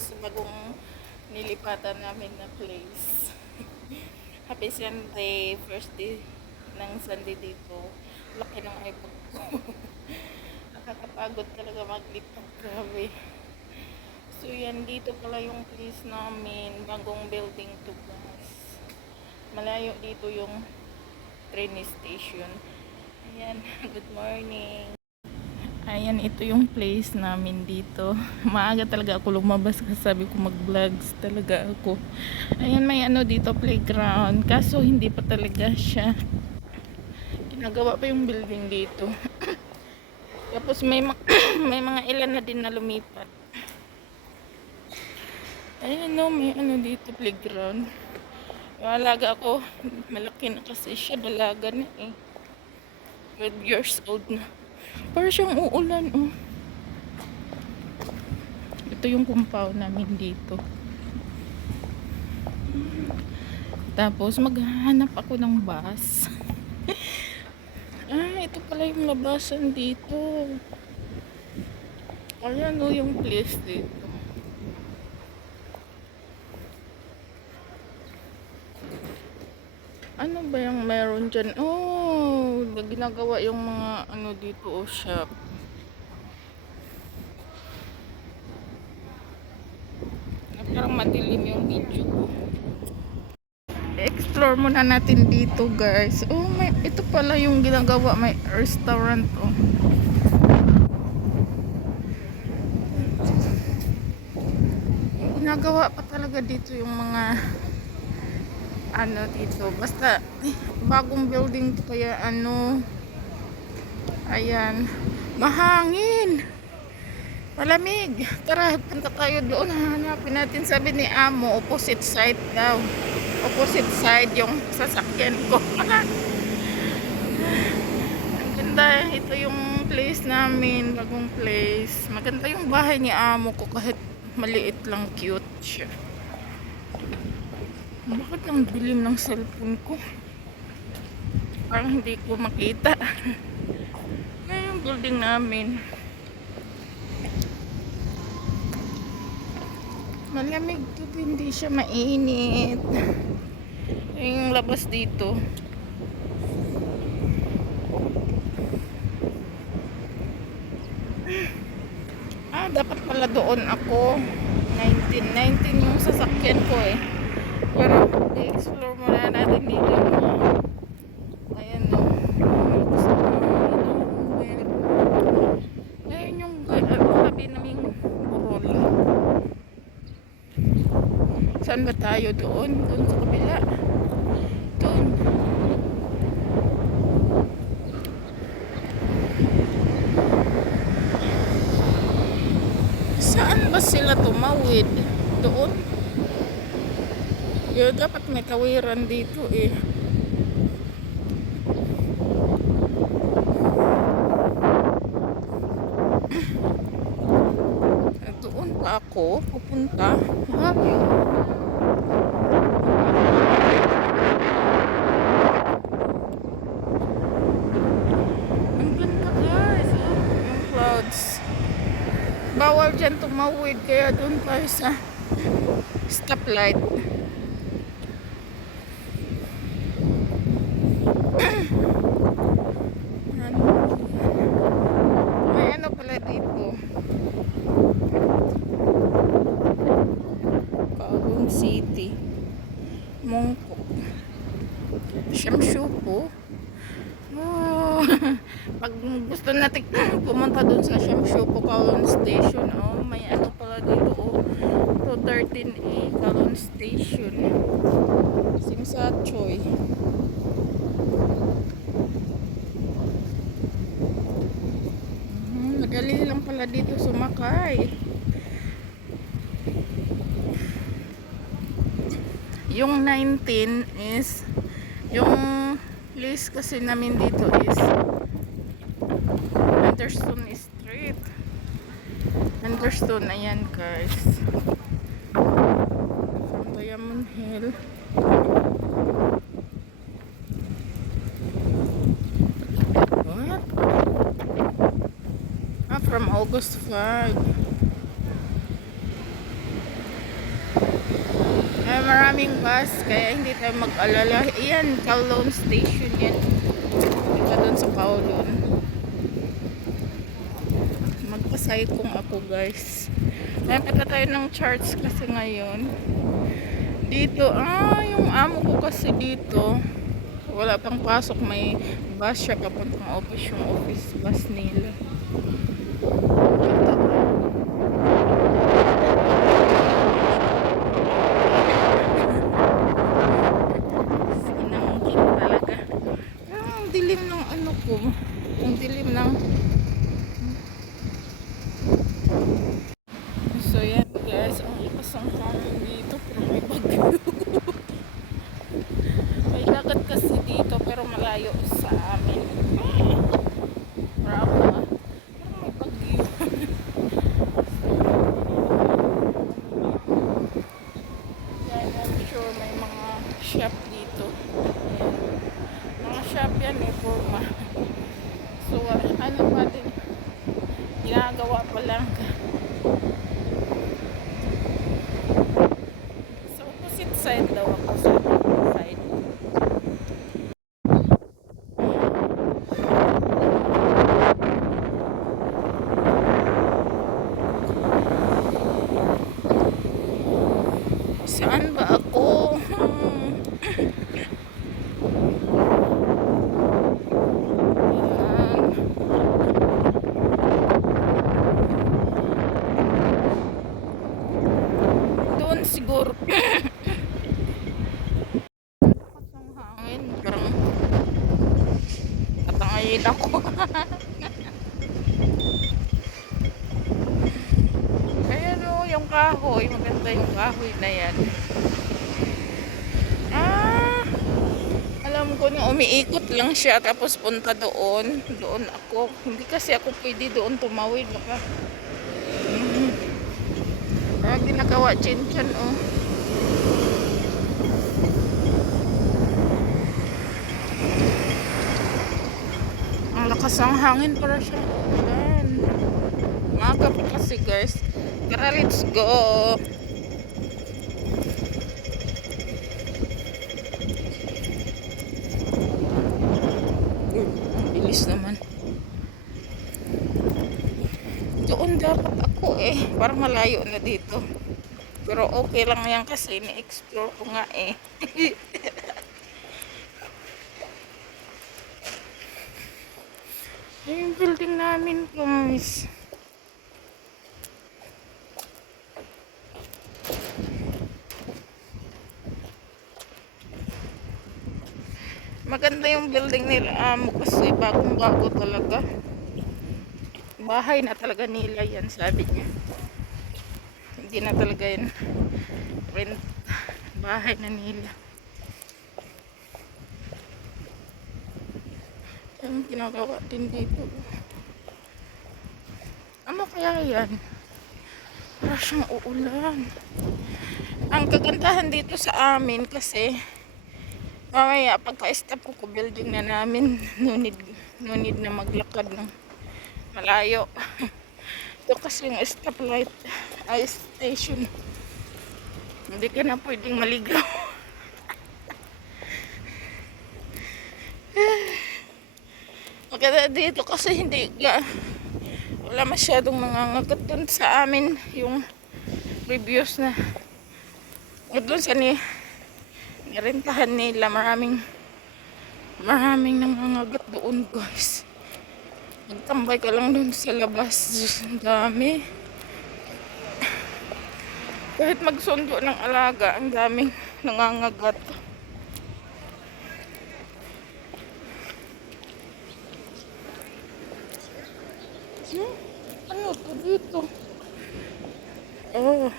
Sa bagong nilipatan namin na place. Happy Sunday, first day ng Sunday dito. Laki ng iPod ko. Nakakapagod talaga maglipat, grabe. So yan, dito pala yung place namin, bagong building to guys. Malayo dito yung train station. Ayan, good morning. Ayan, ito yung place namin dito. Maaga talaga ako lumabas kasi sabi ko mag-vlogs talaga ako. Ayan, may ano dito, playground. Kaso hindi pa talaga siya. Ginagawa pa yung building dito. Tapos may, may mga ilan na din na lumipat. Ayan no, may ano dito, playground. Yung alaga ako, malaki na kasi siya, dalaga na eh. 12 years old na. Para siyang uulan, oh. Ito yung compound namin dito. Tapos maghahanap ako ng bus. Ito pala yung labasan dito. Ayan, oh, yung place dito. Ano ba yung meron dyan? Oh, ginagawa yung mga ano dito, oh, shop. Parang madilim yung video ko. Explore muna natin dito guys. Oh, ito pala yung ginagawa, may restaurant, oh. Ginagawa pa talaga dito yung mga ano dito, basta bagong building to, kaya ano, ayan, mahangin, malamig. Tara, punta tayo doon, hanapin natin. Sabi ni Amo, opposite side daw, opposite side yung sasakyan ko. Ang ganda, ito yung place namin, bagong place. Maganda yung bahay ni Amo ko, kahit maliit lang, cute siya. Bakit ang dilim ng cellphone ko? Parang hindi ko makita. Ngayon yung building namin. Malamig dito, hindi siya mainit. Yung labas dito. Dapat pala doon ako. 19 yung sasakyan ko eh. Pero i-explore muna natin dito. Ayan no. Ayan yung tabi naming burol. Saan ba tayo doon? Doon sa kabila. Doon. Saan ba sila tumawid? Doon? Dapat may kawiran dito eh. Doon pa ako pupunta. Ang ganda guys, oh. Yung clouds. Bawal dyan tumawid, kaya doon tayo sa stoplight. May ano pala dito, Kagong City, Mongko, Siyamshupo. Oh, pag gusto natin pumunta dun sa Siyamshupo Kowloon Station, oh, may ano pala dito, oh, 213A Kowloon Station, Simsachoy. Madali lang pala dito sumakay. Yung 19 is yung place kasi namin dito is Anderson Street. Anderson, ayan guys. From Diamond Hill. What? From August 5. Maraming bus, kaya hindi tayo mag-alala. Ayan, Kowloon Station yan. Diba doon sa Kowloon. Magpasay kung ako guys. Nakita tayo ng charts kasi ngayon. Dito, yung amo ko kasi dito. Wala pang pasok, may bus siya papuntang office, yung office bus nila. Sinangkin talaga. Ang dilim ng ano ko. Ang dilim ng... So yan guys, ang lakas ang hangin dito pero may bagyo. May dagat kasi dito pero malayo sa amin. Bravo. Pero may bagyo. Yan, I'm sure may mga shop dito. Ayan. Mga shop yan eh, forma. So ano pa din, ginagawa pa lang. So opposite side daw ako sa side. Saan ba ako? Ayan. Doon siguro. Lakas ng hangin. Parang natangayin ako. Ayan o, yung kahoy. Maganda yung kahoy na yan. Alam ko na umiikot lang siya tapos punta doon. Doon ako. Hindi kasi ako pwede doon tumawid. Baka ginagawa chinchan oh. Ang lakas ng hangin para siya. Ayan. Maaga pa kasi guys. Tara, let's go. Ang bilis naman. Doon dapat ako eh. Parang malayo na dito. Pero okay lang yan kasi ni-explore ko nga eh. Yung building namin guys. Maganda yung building nila kasi bagong bago talaga. Bahay na talaga nila yan, sabi niya. Hindi na talaga yan rent. Bahay na nila. Yung ginagawa din dito. Ano kaya yan? Para siyang uulan. Ang kagandahan dito sa amin kasi mamaya pagka-stop ko building na namin, no need na maglakad ng malayo. Ito kasi yung stoplight ay station, hindi ka na pwedeng maligaw. Maganda dito kasi hindi wala masyadong nangangagat. Dun sa amin yung reviews na dun sa nirentahan nila, maraming nangangagat doon guys. Nagtambay ka lang doon sa labas. Ang dami. Kahit magsundo ng alaga, ang daming nangangagat. Ano to dito? Oh.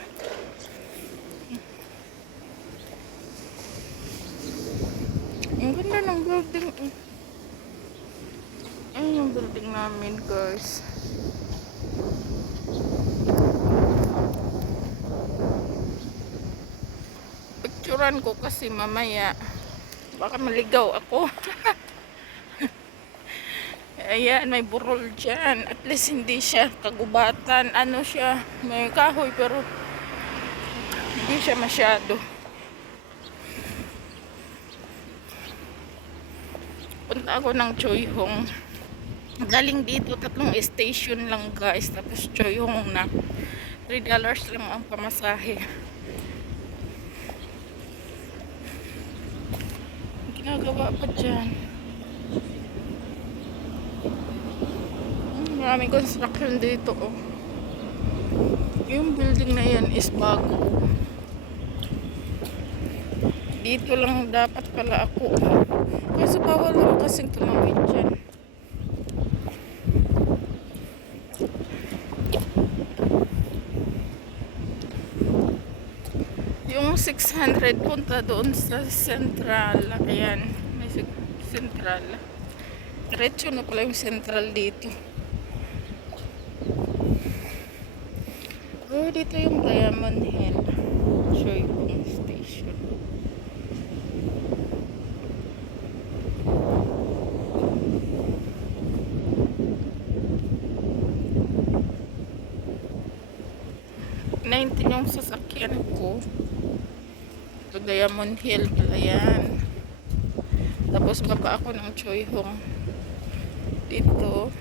Ang ganda ng building. Ayun yung building namin. namin, guys. Picturean ko kasi mamaya baka maligaw ako. Ayan, may burol dyan. At least hindi siya kagubatan. Ano siya, may kahoy pero hindi siya masyado. Punta ako ng Choyhong. Galing dito, 3 station lang, guys. Tapos Choyhong na. $3 lang ang pamasahe. Ginagawa pa dyan. Maraming construction dito, oh. Yung building na yan is bago. Dito lang dapat pala ako. Kasi bawal lang kasing tumawid dyan. Yung 600 punta doon sa Central. Ayan, may Central. Diretso na pala yung Central dito. Oh, dito yung Diamond Hill Choyhong Station. Yung sasakyan ko. Ito Diamond Hill pala yan. Tapos baba ako ng Choyhong dito.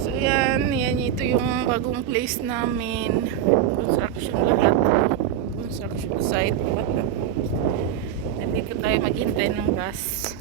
So yan ito yung bagong place namin. Construction lahat. Construction site. Nandito tayo maghintay ng bus.